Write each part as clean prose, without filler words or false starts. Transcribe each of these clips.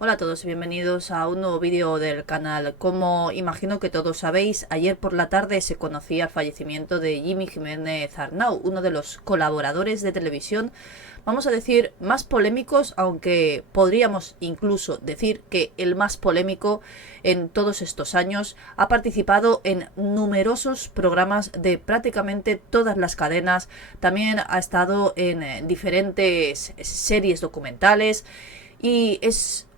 Hola a todos y bienvenidos a un nuevo vídeo del canal. Como imagino que todos sabéis, ayer por la tarde se conocía el fallecimiento de Jimmy Jiménez Arnau, uno de los colaboradores de televisión, vamos a decir, más polémicos, aunque podríamos incluso decir que el más polémico en todos estos años. Ha participado en numerosos programas de prácticamente todas las cadenas, también ha estado en diferentes series documentales y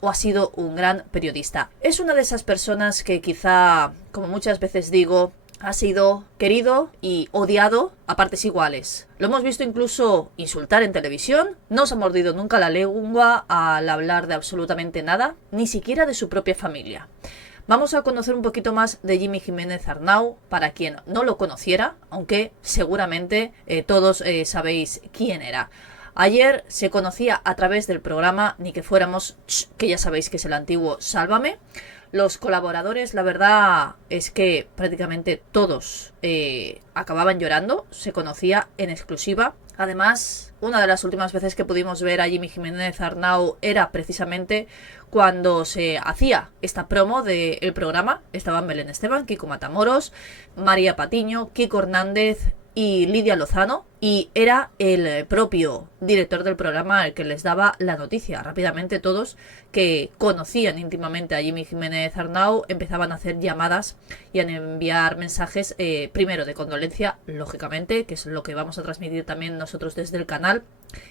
ha sido un gran periodista. Es una de esas personas que quizá, como muchas veces digo, ha sido querido y odiado a partes iguales. Lo hemos visto incluso insultar en televisión, no se ha mordido nunca la lengua al hablar de absolutamente nada, ni siquiera de su propia familia. Vamos a conocer un poquito más de Jimmy Jiménez Arnau, para quien no lo conociera, aunque seguramente todos sabéis quién era. Ayer se conocía a través del programa Ni que fuéramos, que ya sabéis que es el antiguo Sálvame. Los colaboradores, la verdad es que prácticamente todos acababan llorando, se conocía en exclusiva. Además, una de las últimas veces que pudimos ver a Jimmy Jiménez Arnau era precisamente cuando se hacía esta promo del programa. Estaban Belén Esteban, Kiko Matamoros, María Patiño, Kiko Hernández y Lidia Lozano, y era el propio director del programa el que les daba la noticia. Rápidamente todos que conocían íntimamente a Jimmy Jiménez Arnau empezaban a hacer llamadas y a enviar mensajes, primero de condolencia, lógicamente, que es lo que vamos a transmitir también nosotros desde el canal,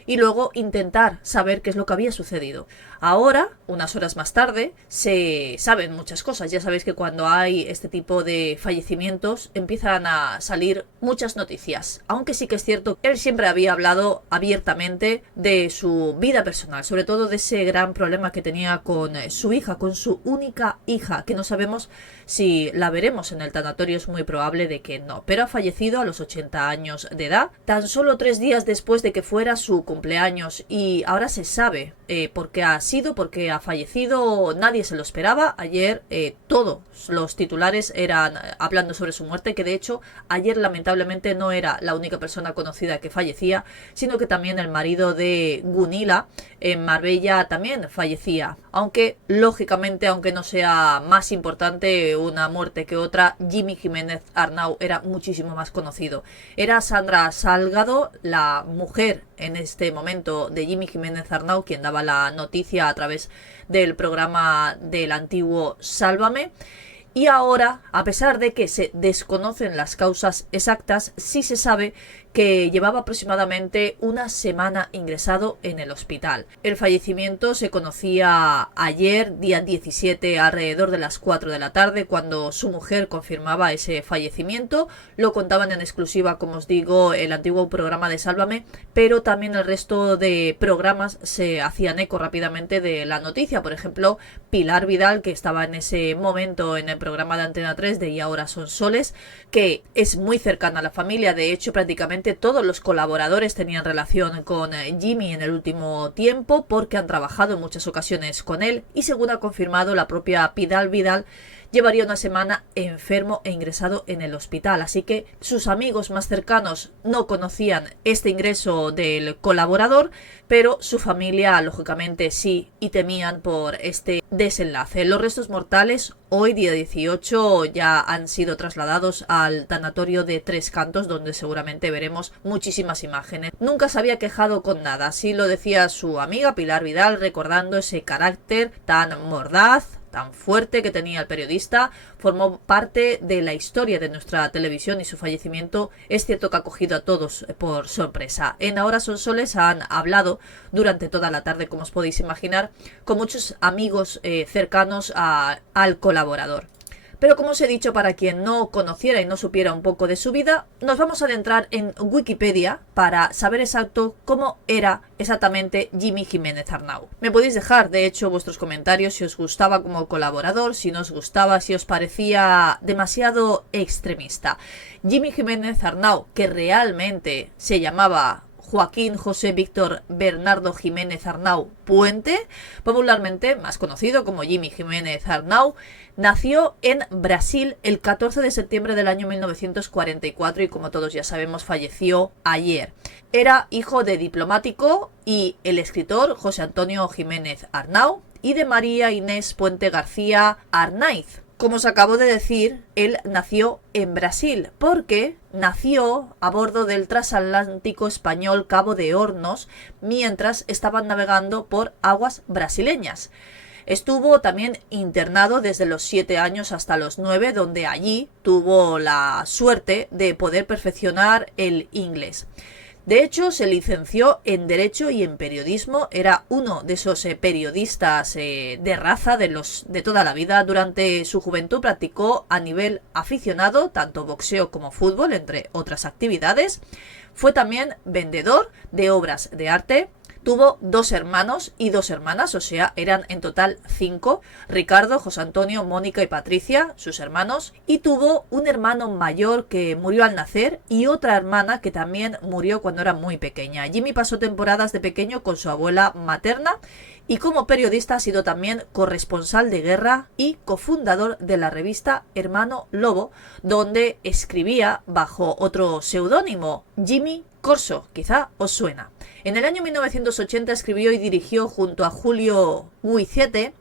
y luego intentar saber qué es lo que había sucedido. Ahora, unas horas más tarde, se saben muchas cosas. Ya sabéis que cuando hay este tipo de fallecimientos empiezan a salir muchas noticias, aunque sí que es cierto, él siempre había hablado abiertamente de su vida personal, sobre todo de ese gran problema que tenía con su hija, con su única hija, que no sabemos si la veremos en el tanatorio, es muy probable de que no, pero ha fallecido a los 80 años de edad, tan solo 3 días después de que fuera su cumpleaños, y ahora se sabe por qué ha sido, por qué ha fallecido. Nadie se lo esperaba. Ayer todos los titulares eran hablando sobre su muerte, que de hecho ayer lamentablemente no era la única persona conocida que fallecía, sino que también el marido de Gunilla en Marbella también fallecía, aunque lógicamente, aunque no sea más importante una muerte que otra, Jimmy Jiménez Arnau era muchísimo más conocido. Era Sandra Salgado, la mujer en este momento de Jimmy Jiménez Arnau, quien daba la noticia a través del programa del antiguo Sálvame. Y ahora, a pesar de que se desconocen las causas exactas, sí se sabe que llevaba aproximadamente una semana ingresado en el hospital. El fallecimiento se conocía ayer, día 17, alrededor de las 4 de la tarde, cuando su mujer confirmaba ese fallecimiento. Lo contaban en exclusiva, como os digo, el antiguo programa de Sálvame, pero también el resto de programas se hacían eco rápidamente de la noticia. Por ejemplo, Pilar Vidal, que estaba en ese momento en el programa de Antena 3 de Y ahora son soles, que es muy cercana a la familia. De hecho, prácticamente todos los colaboradores tenían relación con Jimmy en el último tiempo, porque han trabajado en muchas ocasiones con él, y según ha confirmado la propia Pilar Vidal, llevaría una semana enfermo e ingresado en el hospital. Así que sus amigos más cercanos no conocían este ingreso del colaborador, pero su familia lógicamente sí, y temían por este desenlace. Los restos mortales hoy, día 18, ya han sido trasladados al tanatorio de Tres Cantos, donde seguramente veremos muchísimas imágenes. Nunca se había quejado con nada, así lo decía su amiga Pilar Vidal, recordando ese carácter tan mordaz, tan fuerte que tenía el periodista. Formó parte de la historia de nuestra televisión y su fallecimiento es cierto que ha cogido a todos por sorpresa. En Ahora son soles han hablado durante toda la tarde, como os podéis imaginar, con muchos amigos cercanos al colaborador. Pero como os he dicho, para quien no conociera y no supiera un poco de su vida, nos vamos a adentrar en Wikipedia para saber exacto cómo era exactamente Jimmy Jiménez Arnau. Me podéis dejar, de hecho, vuestros comentarios si os gustaba como colaborador, si no os gustaba, si os parecía demasiado extremista. Jimmy Jiménez Arnau, que realmente se llamaba Joaquín José Víctor Bernardo Jiménez Arnau Puente, popularmente más conocido como Jimmy Jiménez Arnau, nació en Brasil el 14 de septiembre del año 1944 y, como todos ya sabemos, falleció ayer. Era hijo de diplomático y el escritor José Antonio Jiménez Arnau y de María Inés Puente García Arnaiz. Como os acabo de decir, él nació en Brasil, porque nació a bordo del transatlántico español Cabo de Hornos mientras estaban navegando por aguas brasileñas. Estuvo también internado desde los 7 años hasta los 9, donde allí tuvo la suerte de poder perfeccionar el inglés. De hecho, se licenció en Derecho y en Periodismo. Era uno de esos periodistas de raza de toda la vida. Durante su juventud practicó a nivel aficionado tanto boxeo como fútbol, entre otras actividades. Fue también vendedor de obras de arte. Tuvo 2 hermanos y 2 hermanas, o sea, eran en total 5, Ricardo, José Antonio, Mónica y Patricia, sus hermanos, y tuvo un hermano mayor que murió al nacer y otra hermana que también murió cuando era muy pequeña. Jimmy pasó temporadas de pequeño con su abuela materna y como periodista ha sido también corresponsal de guerra y cofundador de la revista Hermano Lobo, donde escribía bajo otro seudónimo, Jimmy Corso, quizá os suena. En el año 1980 escribió y dirigió junto a Julio Guicetti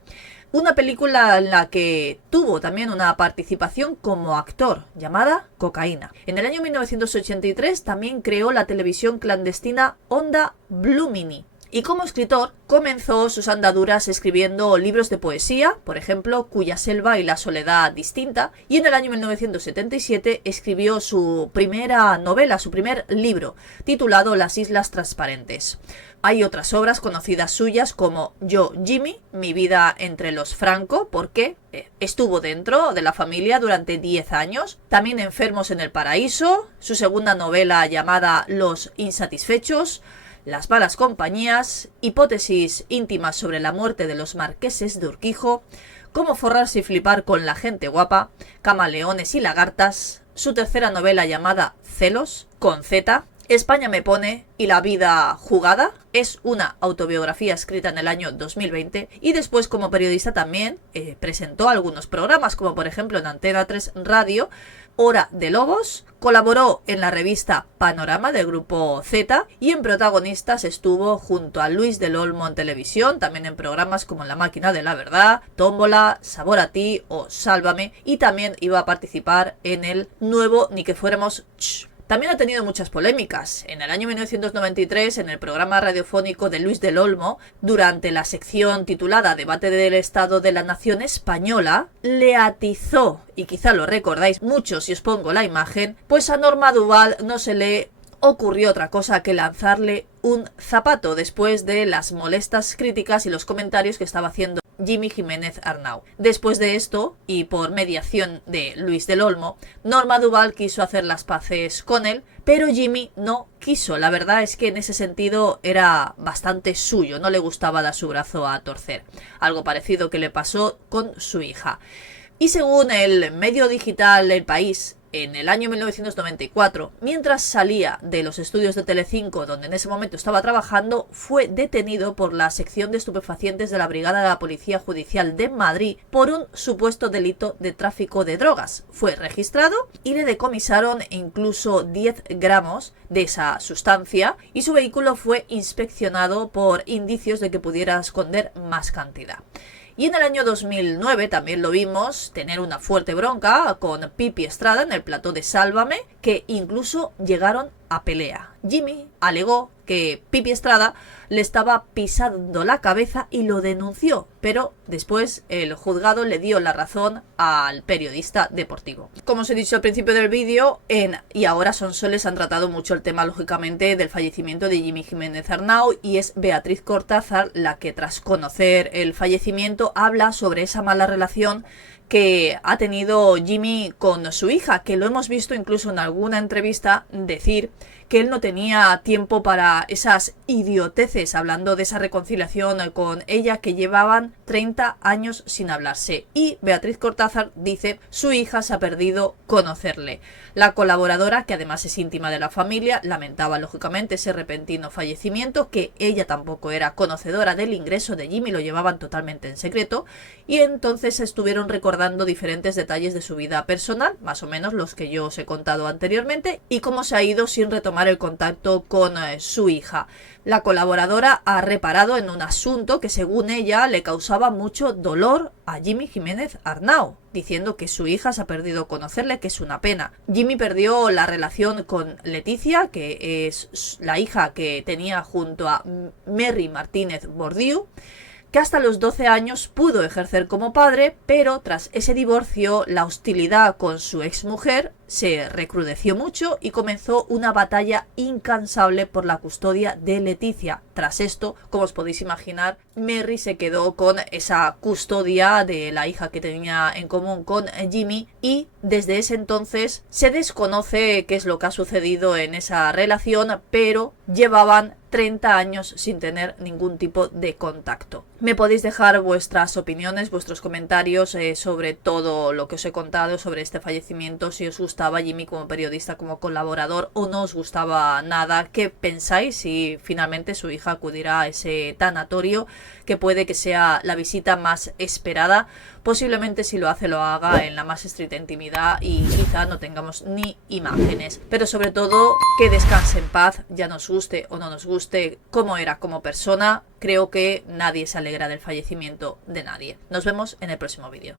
una película en la que tuvo también una participación como actor, llamada Cocaína. En el año 1983 también creó la televisión clandestina Onda Blumini. Y como escritor comenzó sus andaduras escribiendo libros de poesía, por ejemplo, Cuya selva y la soledad distinta, y en el año 1977 escribió su primera novela, su primer libro, titulado Las Islas Transparentes. Hay otras obras conocidas suyas como Yo, Jimmy, mi vida entre los Franco, porque estuvo dentro de la familia durante 10 años, también Enfermos en el Paraíso, su segunda novela llamada Los Insatisfechos, Las malas compañías, hipótesis íntimas sobre la muerte de los marqueses de Urquijo, Cómo forrarse y flipar con la gente guapa, Camaleones y lagartas, su tercera novela llamada Celos, con Z, España me pone y la vida jugada, es una autobiografía escrita en el año 2020 y después como periodista también presentó algunos programas como por ejemplo en Antena 3 Radio, Hora de Lobos, colaboró en la revista Panorama del Grupo Z y en protagonistas estuvo junto a Luis del Olmo en televisión, también en programas como La Máquina de la Verdad, Tómbola, Sabor a ti o Sálvame, y también iba a participar en el nuevo Ni que fuéramos... También ha tenido muchas polémicas. En el año 1993, en el programa radiofónico de Luis del Olmo, durante la sección titulada Debate del Estado de la Nación Española, le atizó, y quizá lo recordáis mucho si os pongo la imagen, pues a Norma Duval no se le ocurrió otra cosa que lanzarle un zapato después de las molestas críticas y los comentarios que estaba haciendo Jimmy Jiménez Arnau. Después de esto, y por mediación de Luis del Olmo, Norma Duval quiso hacer las paces con él, pero Jimmy no quiso. La verdad es que en ese sentido era bastante suyo, no le gustaba dar su brazo a torcer. Algo parecido que le pasó con su hija. Y según el medio digital El País, en el año 1994, mientras salía de los estudios de Telecinco, donde en ese momento estaba trabajando, fue detenido por la sección de estupefacientes de la Brigada de la Policía Judicial de Madrid por un supuesto delito de tráfico de drogas. Fue registrado y le decomisaron incluso 10 gramos de esa sustancia y su vehículo fue inspeccionado por indicios de que pudiera esconder más cantidad. Y en el año 2009 también lo vimos tener una fuerte bronca con Pipi Estrada en el plató de Sálvame, que incluso llegaron a pelea. Jimmy alegó que Pipi Estrada le estaba pisando la cabeza y lo denunció, pero después el juzgado le dio la razón al periodista deportivo. Como os he dicho al principio del vídeo, en Y ahora son soles han tratado mucho el tema, lógicamente, del fallecimiento de Jimmy Jiménez Arnau, y es Beatriz Cortázar la que, tras conocer el fallecimiento, habla sobre esa mala relación que ha tenido Jimmy con su hija, que lo hemos visto incluso en alguna entrevista decir que él no tenía tiempo para esas idioteces, hablando de esa reconciliación con ella, que llevaban 30 años sin hablarse. Y Beatriz Cortázar dice, su hija se ha perdido conocerle. La colaboradora, que además es íntima de la familia, lamentaba lógicamente ese repentino fallecimiento, que ella tampoco era conocedora del ingreso de Jimmy, lo llevaban totalmente en secreto, y entonces estuvieron recordando diferentes detalles de su vida personal, más o menos los que yo os he contado anteriormente, y cómo se ha ido sin retomar retomar el contacto con su hija. La colaboradora ha reparado en un asunto que según ella le causaba mucho dolor a Jimmy Jiménez Arnau, diciendo que su hija se ha perdido conocerle, que es una pena. Jimmy perdió la relación con Leticia, que es la hija que tenía junto a Merry Martínez Bordiú, que hasta los 12 años pudo ejercer como padre, pero tras ese divorcio la hostilidad con su exmujer se recrudeció mucho y comenzó una batalla incansable por la custodia de Leticia. Tras esto, como os podéis imaginar, Merry se quedó con esa custodia de la hija que tenía en común con Jimmy y desde ese entonces se desconoce qué es lo que ha sucedido en esa relación, pero llevaban 30 años sin tener ningún tipo de contacto. Me podéis dejar vuestras opiniones, vuestros comentarios sobre todo lo que os he contado sobre este fallecimiento, si os gustaba Jimmy como periodista, como colaborador o no os gustaba nada, qué pensáis si finalmente su hija acudirá a ese tanatorio, que puede que sea la visita más esperada. Posiblemente si lo hace lo haga en la más estricta intimidad y quizá no tengamos ni imágenes, pero sobre todo que descanse en paz, ya nos guste o no nos guste cómo era como persona. Creo que nadie se alegra del fallecimiento de nadie. Nos vemos en el próximo vídeo.